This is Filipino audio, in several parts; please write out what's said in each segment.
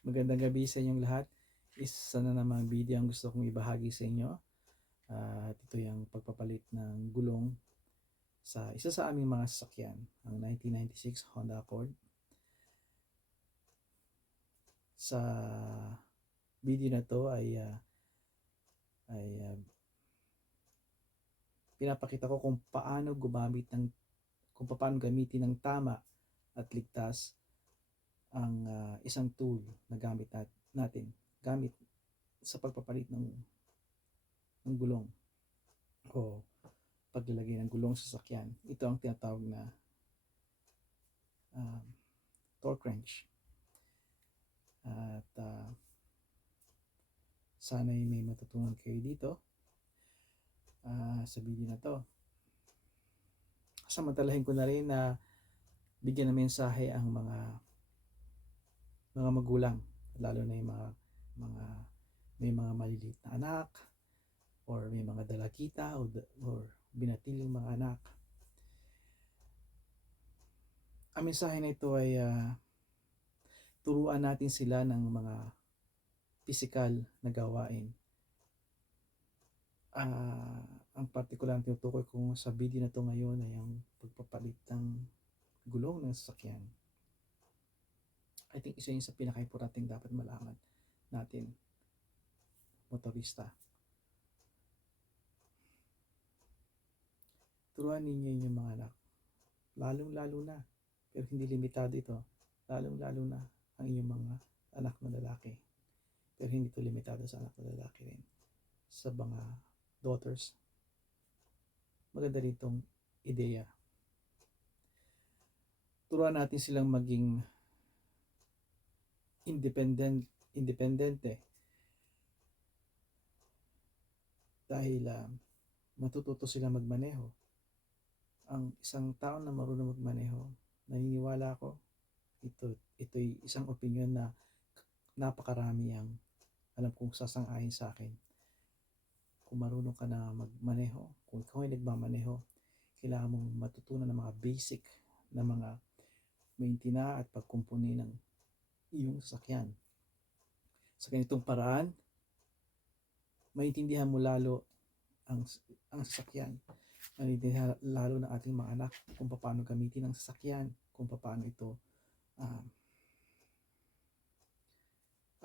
Magandang gabi sa inyong lahat. Isa na namang video ang gusto kong ibahagi sa inyo. At ito yung pagpapalit ng gulong sa isa sa aming mga sasakyan, ang 1996 Honda Accord. Sa video na to ay pinapakita ko kung paano gamitin ng tama at ligtas ang isang tool na natin gamit sa pagpapalit ng gulong o paglalagay ng gulong sa sasakyan. Ito ang tinatawag na um, torque wrench. At sana'y may matutunan kayo dito sa video na to. Samantalahin ko na rin na bigyan ng mensahe ang mga magulang, lalo na yung may mga maliliit na anak or may mga dalagita or binatiling mga anak. Ang mensahe na ito ay turuan natin sila ng mga physical na gawain. Ang partikular na tinutukoy ko sa video na to ngayon ay ang pagpapalit ng gulong ng sasakyan. I think isa yun sa pinaka-importanting dapat malaman natin, motorista. Turuan ninyo yung mga anak, lalong-lalo na, pero hindi limitado ito, lalong-lalo na ang inyong mga anak na lalaki. Pero hindi ito limitado sa anak na lalaki rin. Sa mga daughters, maganda rin itong ideya. Turuan natin silang maging independente dahil matututo sila magmaneho. Ang isang tao na marunong magmaneho, naniniwala ako, ito'y isang opinion na napakarami ang alam kong sasang-ayon sa akin. Kung marunong ka na magmaneho, kung ikaw ay nagmamaneho, kailangan mong matutunan ng mga basic na mga maintenance at pagkumpuni ng iyong sasakyan. Sa ganitong paraan, maintindihan mo lalo ang sasakyan. Maintindihan lalo ng ating mga anak kung paano gamitin ang sasakyan, kung paano ito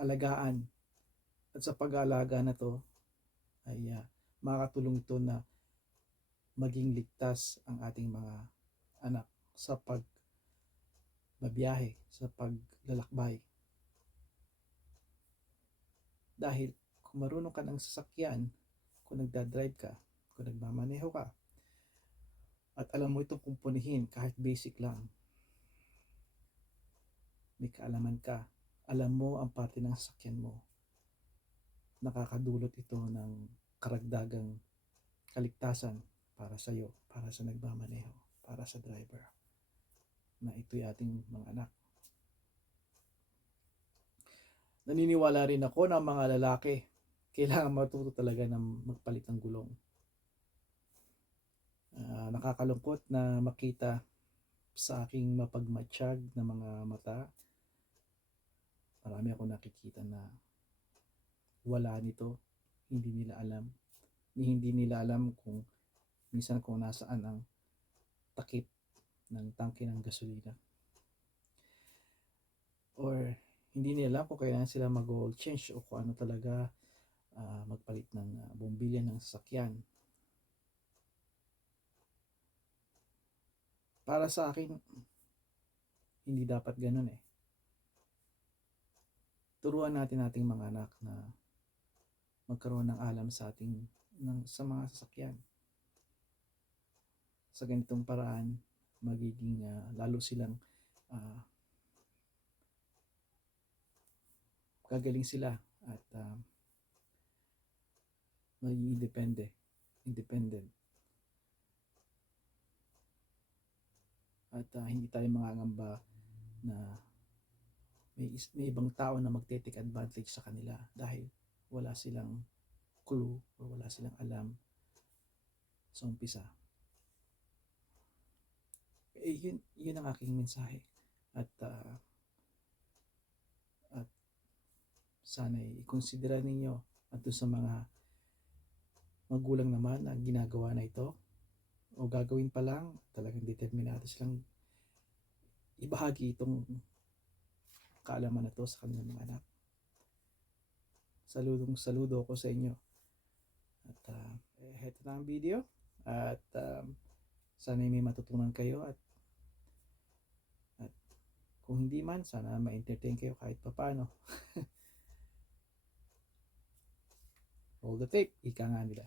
alagaan. At sa pag-aalaga na to ay makakatulong ito na maging ligtas ang ating mga anak sa pagbabiyahe, sa paglalakbay. Dahil kung marunong ka ng sasakyan, kung nagdadrive ka, kung nagmamaneho ka, at alam mo itong kumpunihin kahit basic lang, may kaalaman ka, alam mo ang parte ng sasakyan mo, nakakadulot ito ng karagdagang kaligtasan para sa iyo, para sa nagmamaneho, para sa driver, na ito'y ating mga anak. Naniniwala rin ako na mga lalaki kailangan matuto talaga ng magpalit ng gulong. Nakakalungkot na makita sa aking mapagmatsyag na mga mata, marami ako nakikita na wala nito, hindi nila alam kung minsan kung nasaan ang takip ng tangke ng gasolina, or hindi nila alam kung kailangan sila mag-oil change o kung ano talaga magpalit ng bumbilya ng sasakyan. Para sa akin, hindi dapat ganun eh. Turuan natin ating mga anak na magkaroon ng alam sa mga sasakyan. Sa ganitong paraan, magiging lalo silang gagaling sila at magiging independent. At hindi tayo mangangamba na may ibang tao na magte-take advantage sa kanila dahil wala silang clue o wala silang alam sa umpisa. Yun ang aking mensahe. At sana i-considera ninyo at doon sa mga magulang naman na ginagawa na ito o gagawin pa lang, talagang determinado silang ibahagi itong kaalaman na to sa kanilang mga anak. Saludo ako sa inyo. At heto na ang video at sana may matutunan kayo at kung hindi man, sana ma-entertain kayo kahit papaano. Roll the tape, ika nga nila.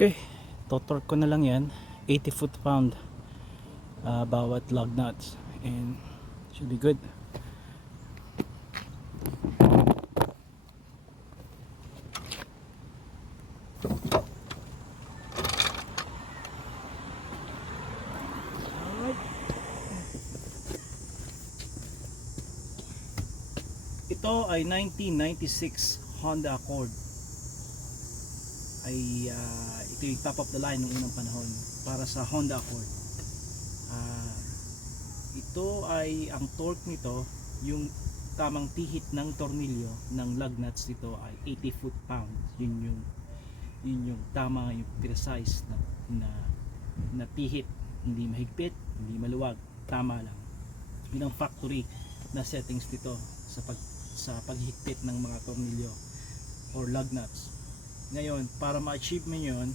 Okay, totork ko na lang yan. 80 foot-pound bawat lug nuts, and should be good. Ito ay 1996 Honda Accord. Ito yung top of the line ng unang panahon para sa Honda Accord. Ito ay ang torque nito, yung tamang tihit ng tornilyo ng lug nuts nito ay 80 foot-pound. Yun yung tama, yung precise na tihit, hindi mahigpit, hindi maluwag, tama lang. Yun ang factory na settings dito sa paghigpit ng mga tornilyo or lug nuts. Ngayon, para ma-achieve mo yun,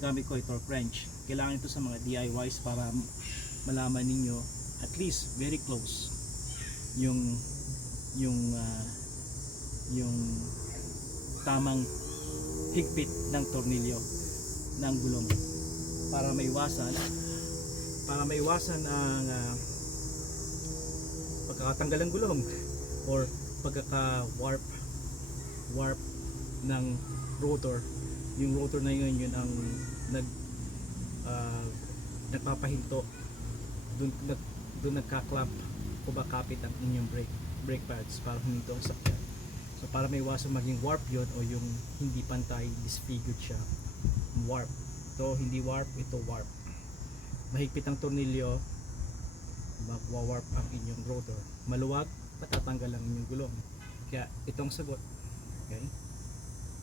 gamit ko ay torque wrench. Kailangan ito sa mga DIYs para malaman ninyo at least very close yung tamang higpit ng tornilyo ng gulong para maiwasan ang pagkakatanggal ng gulong or pagkaka-warp ng rotor. Yung rotor na yun ang nagpapahinto, dun nagka-clamp o bakapit ang inyong brake pads para huminto ang sakyan. So para may iwasan maging warp yun o yung hindi pantay, disfigured siya, warp. Ito hindi warp, ito warp. Mahigpit ang tornilyo, magwa-warp ang inyong rotor. Maluwag, matatanggal ang inyong gulong. Kaya itong sagot. Okay?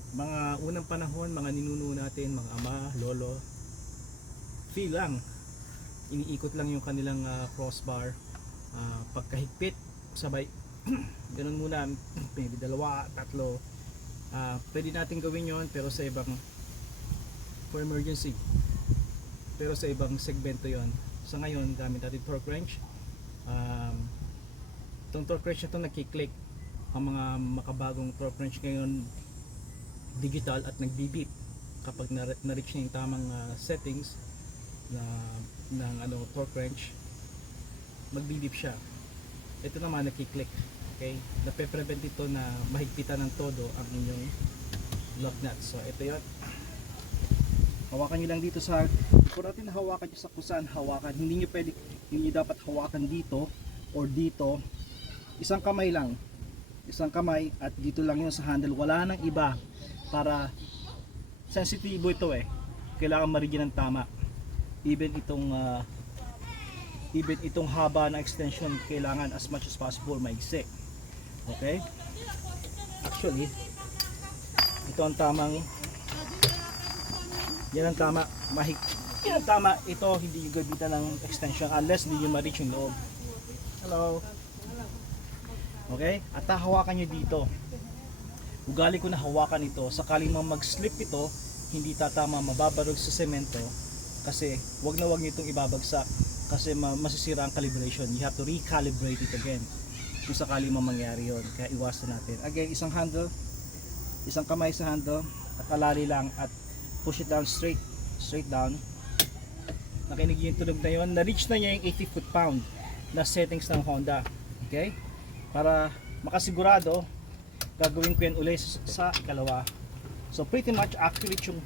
Mga unang panahon, mga ninuno natin, mga ama, lolo, feel lang, iniikot lang yung kanilang crossbar, pagkahigpit sabay ganun muna, maybe dalawa, tatlo, pwede natin gawin yon pero sa ibang for emergency, pero sa ibang segmento yon. Sa ngayon gamit natin torque wrench. Itong torque wrench na ito nagkiklik. Ang mga makabagong torque wrench ngayon digital at nagbi-beep kapag na-reach na yung tamang settings ng torque wrench, magbi-beep siya. Ito naman nakiklik. Okay, nape-prevent ito na mahigpitan ng todo ang inyong lug nuts. So ito yun, hawakan nyo lang dito sa, kung natin hawakan nyo sa kung saan hawakan, hindi nyo dapat hawakan dito or dito. Isang kamay lang, isang kamay, at dito lang yun sa handle, wala nang iba, para sensitibo ito kailangan marigyan ng tama. Even itong haba ng extension, kailangan as much as possible maigsi. Okay, actually ito ang tamang, yan ang tama, yan ang tama. Ito hindi yung gamitan ng extension unless hindi nyo ma-reach yung loob. Hello. Okay, at hawakan nyo dito. Ugali ko na hawakan ito, sakaling mag-slip ito, hindi tatama, mababarog sa semento, kasi wag nyo itong ibabagsak kasi masisira ang calibration. You have to recalibrate it again kung sakaling mangyari yon. Kaya iwasan natin. Again, isang handle, isang kamay sa handle, at alali lang at push it down straight down. Nakinig yung tunog na yon, na-reach na niya yung 80 foot-pound na settings ng Honda. Okay, para makasigurado, gagawin ko yan ulit sa ikalawa. So pretty much accurate yung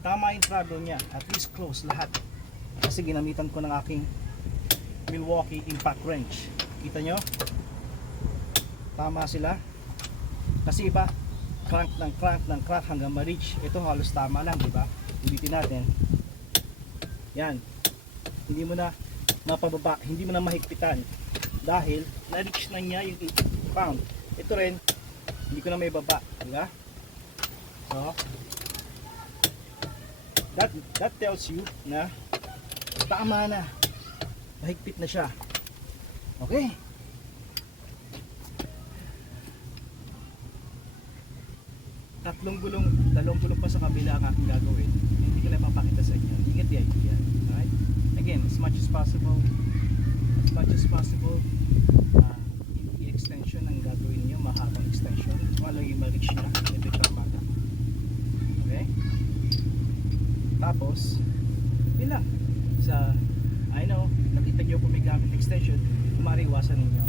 tama yung travel niya, at least close lahat, kasi ginamitan ko ng aking Milwaukee impact wrench. Kita nyo, tama sila, kasi iba crank ng crank hanggang ma-reach. Ito halos tama lang, diba? Ulitin natin yan, hindi mo na mapababa, hindi mo na mahigpitan dahil na-reach na niya yung 80 pound. Ito rin, hindi ko na may baba, diba? So that tells you na tama na, mahigpit na siya. Okay, dalawang gulong pa sa kabila ang aking gagawin. Hindi ko na papakita sa inyo. You get the idea. Alright, again, as much as possible, hindi extension ang gagawin niyo, mahabang extension, wala yung ma-reach na. Ito yung tama na. Tapos, yun lang. Sa, I know, nakita nyo kung may gamit extension, mariwasan ninyo.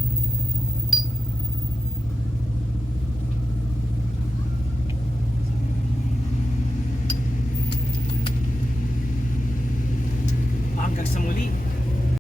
Hanggang sa muli.